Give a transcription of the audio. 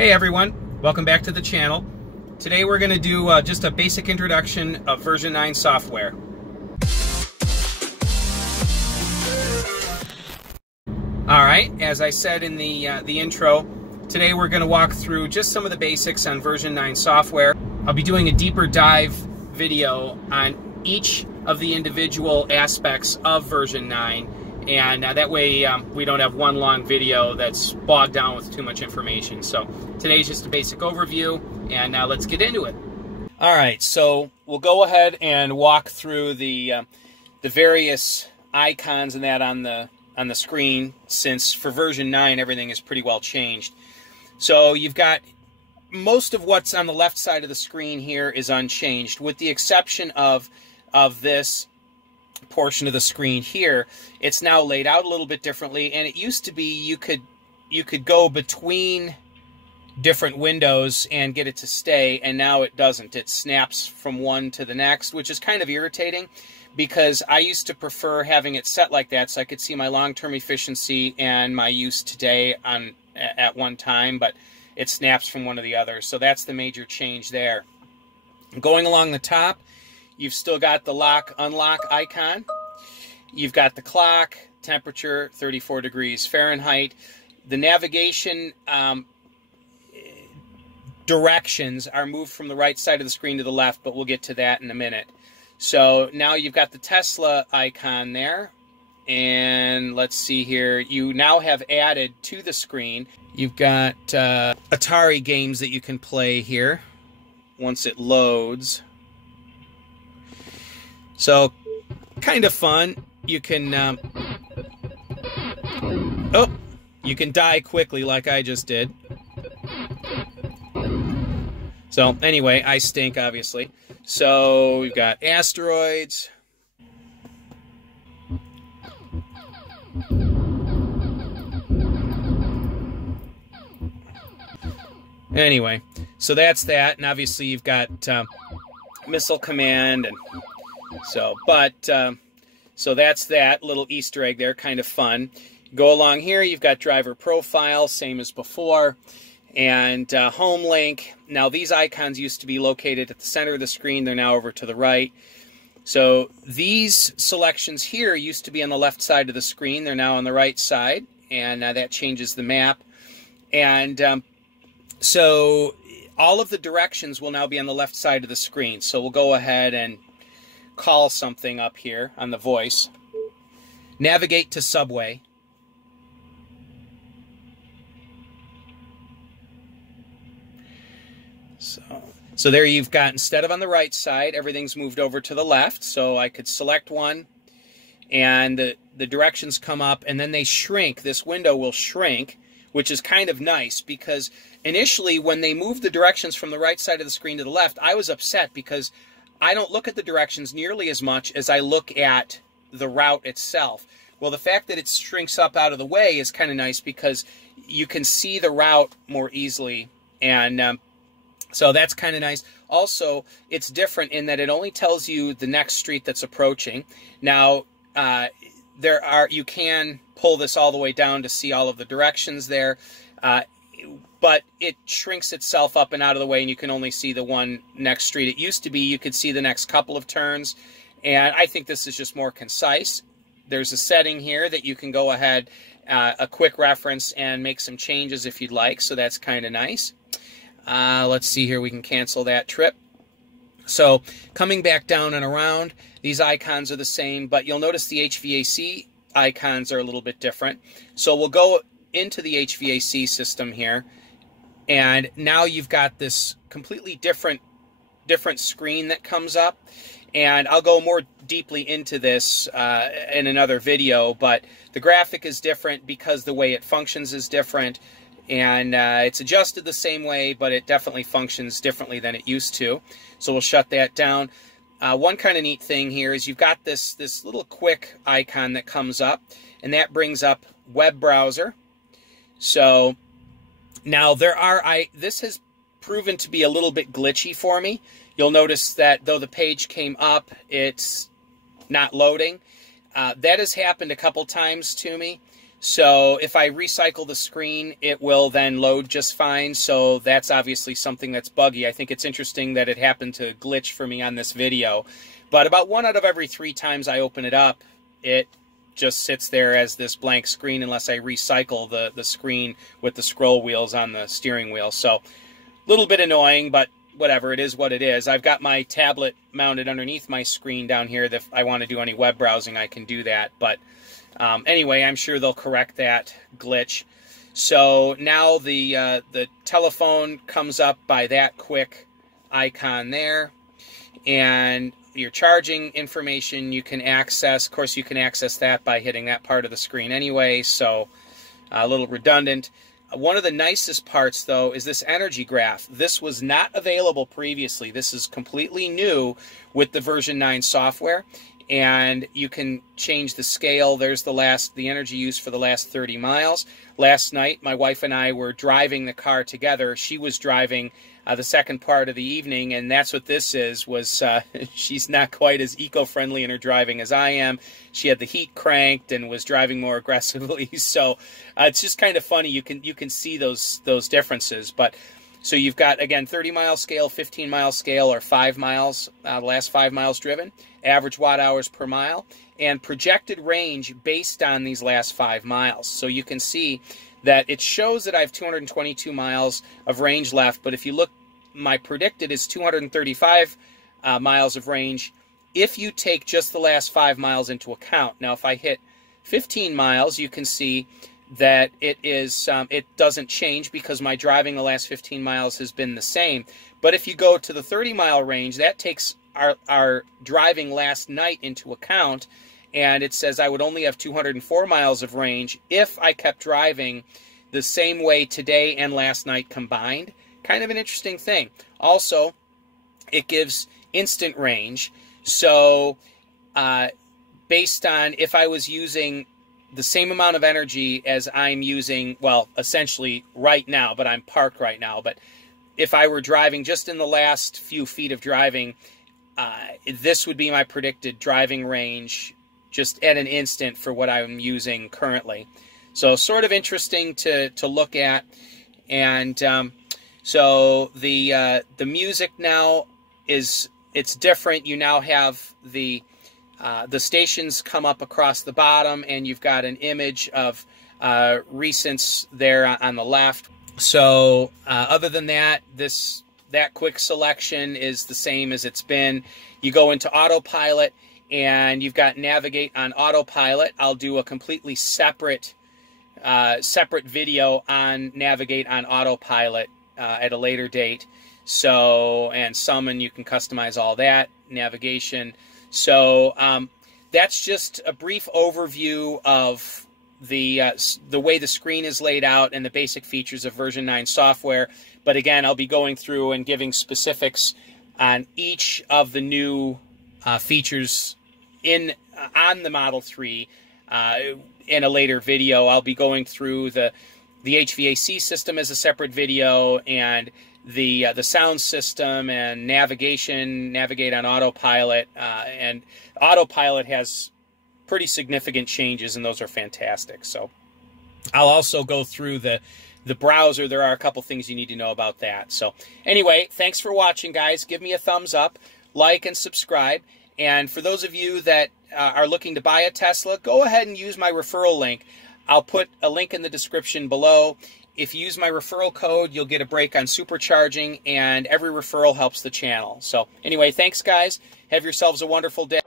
Hey everyone, welcome back to the channel. Today we're going to do just a basic introduction of version 9 software. Alright, as I said in the intro, today we're going to walk through just some of the basics on version 9 software. I'll be doing a deeper dive video on each of the individual aspects of version 9. And that way we don't have one long video that's bogged down with too much information. So today's just a basic overview, and now let's get into it. All right, so we'll go ahead and walk through the various icons and that on the screen, since for version 9 everything is pretty well changed. So you've got most of what's on the left side of the screen here is unchanged, with the exception of this portion of the screen here. It's now laid out a little bit differently, and it used to be you could go between different windows and get it to stay, and now it doesn't. It snaps from one to the next, which is kind of irritating, because I used to prefer having it set like that so I could see my long-term efficiency and my use today at one time, but it snaps from one to the other. So that's the major change there. Going along the top, you've still got the lock-unlock icon. You've got the clock, temperature, 34 degrees Fahrenheit. The navigation directions are moved from the right side of the screen to the left, but we'll get to that in a minute. So now you've got the Tesla icon there. And let's see here. You now have added to the screen, you've got Atari Games that you can play here once it loads. So, kind of fun. You can, you can die quickly like I just did. So, anyway, I stink, obviously. So, we've got asteroids. Anyway, so that's that, and obviously you've got missile command, and so that's that little Easter egg there, kind of fun. Go along here, you've got driver profile, same as before, and home link. Now these icons used to be located at the center of the screen, they're now over to the right. So these selections here used to be on the left side of the screen, they're now on the right side, and that changes the map. And so all of the directions will now be on the left side of the screen. So we'll go ahead and call something up here on the voice. Navigate to subway. So there you've got, instead of on the right side, everything's moved over to the left. So I could select one, and the directions come up, and then they shrink. This window will shrink, which is kind of nice, because initially when they moved the directions from the right side of the screen to the left, I was upset because I don't look at the directions nearly as much as I look at the route itself. Well, the fact that it shrinks up out of the way is kind of nice, because you can see the route more easily, and so that's kind of nice. Also, it's different in that it only tells you the next street that's approaching. Now, you can pull this all the way down to see all of the directions there, but it shrinks itself up and out of the way, and you can only see the one next street. It used to be you could see the next couple of turns, and I think this is just more concise. There's a setting here that you can go ahead, a quick reference, and make some changes if you'd like, so that's kind of nice. Let's see here, we can cancel that trip. So coming back down and around, these icons are the same, but you'll notice the HVAC icons are a little bit different. So we'll go into the HVAC system here, and now you've got this completely different screen that comes up, and I'll go more deeply into this in another video, but the graphic is different because the way it functions is different, and it's adjusted the same way, but it definitely functions differently than it used to. So we'll shut that down. One kind of neat thing here is you've got this little quick icon that comes up, and that brings up web browser. So now this has proven to be a little bit glitchy for me. You'll notice that though the page came up, it's not loading. That has happened a couple times to me. So if I recycle the screen, it will then load just fine. So that's obviously something that's buggy. I think it's interesting that it happened to glitch for me on this video. But about 1 out of every 3 times I open it up, it just sits there as this blank screen unless I recycle the screen with the scroll wheels on the steering wheel. So a little bit annoying, but whatever, it is what it is. I've got my tablet mounted underneath my screen down here that if I want to do any web browsing, I can do that. But anyway, I'm sure they'll correct that glitch. So now the telephone comes up by that quick icon there, and your charging information you can access. Of course, you can access that by hitting that part of the screen anyway, so a little redundant. One of the nicest parts, though, is this energy graph. This was not available previously. This is completely new with the version 9 software, and you can change the scale. There's the energy use for the last 30 miles. Last night, my wife and I were driving the car together. She was driving the second part of the evening, and that's what this is. She's not quite as eco-friendly in her driving as I am. She had the heat cranked and was driving more aggressively. So it's just kind of funny. You can see those differences. But so you've got, again, 30-mile scale, 15-mile scale, or 5 miles, the last 5 miles driven, average watt-hours per mile, and projected range based on these last 5 miles. So you can see that it shows that I have 222 miles of range left, but if you look, my predicted is 235 miles of range if you take just the last 5 miles into account. Now, if I hit 15 miles, you can see that it doesn't change because my driving the last 15 miles has been the same. But if you go to the 30-mile range, that takes our driving last night into account, and it says I would only have 204 miles of range if I kept driving the same way today and last night combined. Kind of an interesting thing. Also, it gives instant range. So based on if I was using the same amount of energy as I'm using, well, essentially right now, but I'm parked right now. But if I were driving just in the last few feet of driving, this would be my predicted driving range just at an instant for what I'm using currently. So sort of interesting to look at. And so the music now it's different. You now have the stations come up across the bottom, and you've got an image of recents there on the left. So other than that, that quick selection is the same as it's been. You go into autopilot, and you've got navigate on autopilot. I'll do a completely separate video on navigate on autopilot at a later date. So, and summon, you can customize all that, navigation. So that's just a brief overview of the way the screen is laid out and the basic features of version 9 software. But again, I'll be going through and giving specifics on each of the new features on the Model 3 in a later video. I'll be going through the HVAC system as a separate video, and the sound system and navigate on autopilot, and autopilot has pretty significant changes, and those are fantastic. So I'll also go through the browser. There are a couple things you need to know about that. So anyway, thanks for watching, guys. Give me a thumbs up, like, and subscribe. And for those of you that are looking to buy a Tesla, go ahead and use my referral link. I'll put a link in the description below. If you use my referral code, you'll get a break on supercharging, and every referral helps the channel. So anyway, thanks, guys. Have yourselves a wonderful day.